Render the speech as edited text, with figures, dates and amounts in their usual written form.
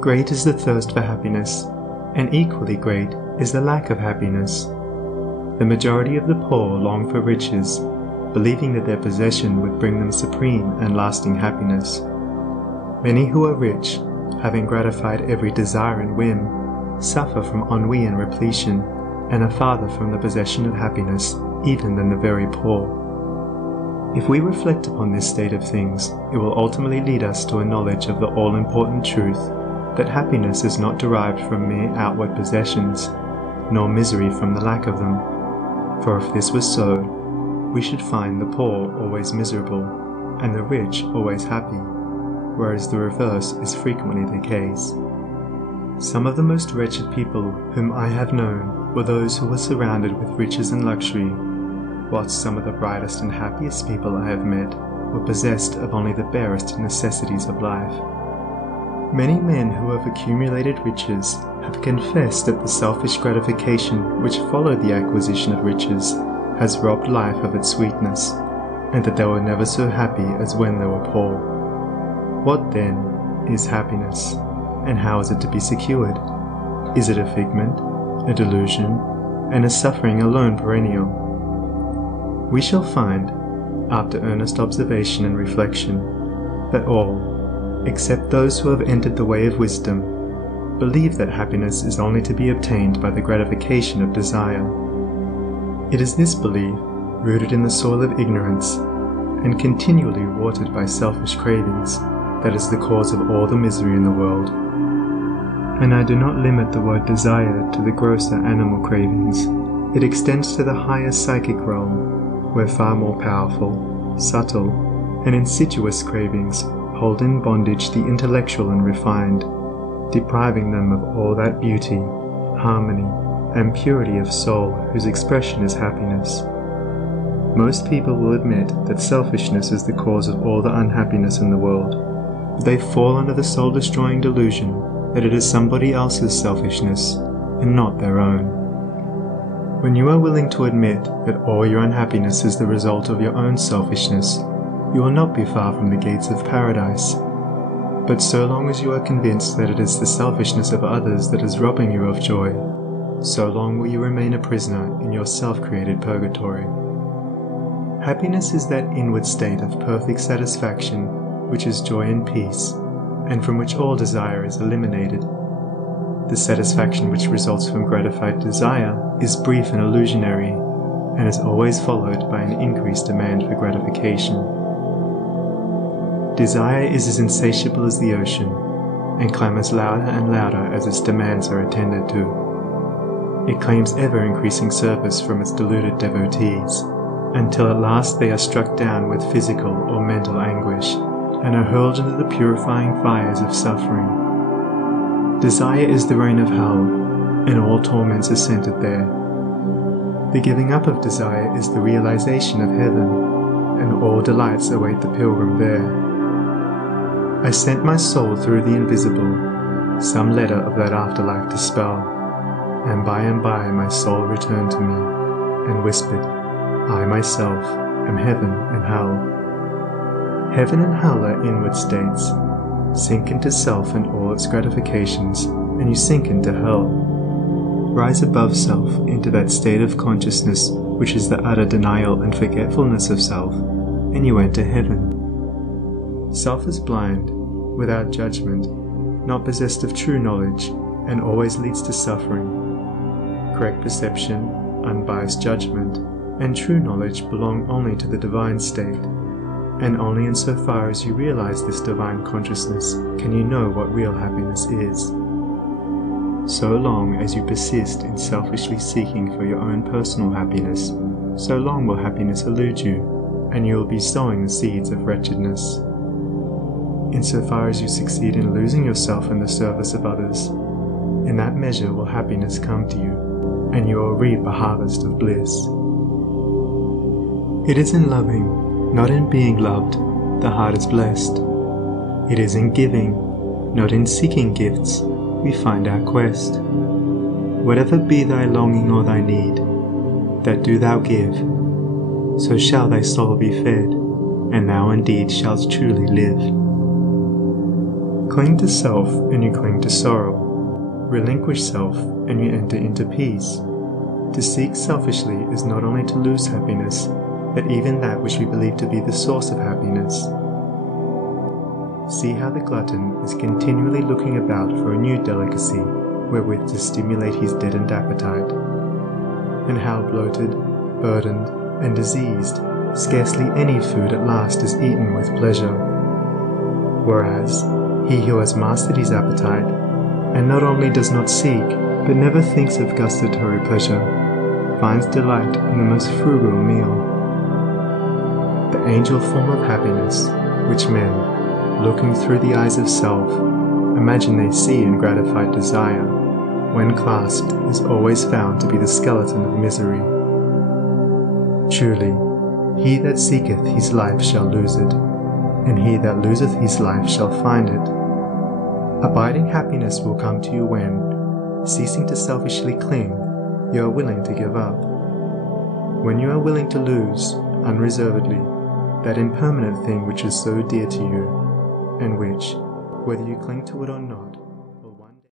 Great is the thirst for happiness, and equally great is the lack of happiness. The majority of the poor long for riches, believing that their possession would bring them supreme and lasting happiness. Many who are rich, having gratified every desire and whim, suffer from ennui and repletion, and are farther from the possession of happiness even than the very poor. If we reflect upon this state of things, it will ultimately lead us to a knowledge of the all-important truth that happiness is not derived from mere outward possessions, nor misery from the lack of them. For if this was so, we should find the poor always miserable, and the rich always happy, whereas the reverse is frequently the case. Some of the most wretched people whom I have known were those who were surrounded with riches and luxury, whilst some of the brightest and happiest people I have met were possessed of only the barest necessities of life. Many men who have accumulated riches have confessed that the selfish gratification which followed the acquisition of riches has robbed life of its sweetness, and that they were never so happy as when they were poor. What then is happiness, and how is it to be secured? Is it a figment, a delusion, and a suffering alone perennial? We shall find, after earnest observation and reflection, that all, except those who have entered the way of wisdom, believe that happiness is only to be obtained by the gratification of desire. It is this belief, rooted in the soil of ignorance, and continually watered by selfish cravings, that is the cause of all the misery in the world. And I do not limit the word desire to the grosser animal cravings. It extends to the higher psychic realm, where far more powerful, subtle, and insidious cravings hold in bondage the intellectual and refined, depriving them of all that beauty, harmony, and purity of soul whose expression is happiness. Most people will admit that selfishness is the cause of all the unhappiness in the world. They fall under the soul-destroying delusion that it is somebody else's selfishness and not their own. When you are willing to admit that all your unhappiness is the result of your own selfishness, you will not be far from the gates of paradise. But so long as you are convinced that it is the selfishness of others that is robbing you of joy, so long will you remain a prisoner in your self-created purgatory. Happiness is that inward state of perfect satisfaction which is joy and peace, and from which all desire is eliminated. The satisfaction which results from gratified desire is brief and illusionary, and is always followed by an increased demand for gratification. Desire is as insatiable as the ocean, and clamours louder and louder as its demands are attended to. It claims ever-increasing service from its deluded devotees, until at last they are struck down with physical or mental anguish, and are hurled into the purifying fires of suffering. Desire is the reign of hell, and all torments are centered there. The giving up of desire is the realization of heaven, and all delights await the pilgrim there. I sent my soul through the invisible, some letter of that afterlife to spell, and by my soul returned to me, and whispered, I myself am heaven and hell. Heaven and hell are inward states. Sink into self and all its gratifications, and you sink into hell. Rise above self into that state of consciousness which is the utter denial and forgetfulness of self, and you enter heaven. Self is blind, without judgment, not possessed of true knowledge, and always leads to suffering. Correct perception, unbiased judgment, and true knowledge belong only to the divine state, and only insofar as you realize this divine consciousness can you know what real happiness is. So long as you persist in selfishly seeking for your own personal happiness, so long will happiness elude you, and you will be sowing the seeds of wretchedness. Insofar as you succeed in losing yourself in the service of others, in that measure will happiness come to you, and you will reap a harvest of bliss. It is in loving, not in being loved, the heart is blessed. It is in giving, not in seeking gifts, we find our quest. Whatever be thy longing or thy need, that do thou give, so shall thy soul be fed, and thou indeed shalt truly live. cling to self and you cling to sorrow. Relinquish self and you enter into peace. To seek selfishly is not only to lose happiness, but even that which we believe to be the source of happiness. See how the glutton is continually looking about for a new delicacy wherewith to stimulate his deadened appetite, and how bloated, burdened, and diseased, scarcely any food at last is eaten with pleasure. Whereas, he who has mastered his appetite, and not only does not seek, but never thinks of gustatory pleasure, finds delight in the most frugal meal. The angel form of happiness, which men, looking through the eyes of self, imagine they see in gratified desire, when clasped is always found to be the skeleton of misery. Truly, he that seeketh his life shall lose it, and he that loseth his life shall find it. Abiding happiness will come to you when, ceasing to selfishly cling, you are willing to give up. When you are willing to lose, unreservedly, that impermanent thing which is so dear to you, and which, whether you cling to it or not,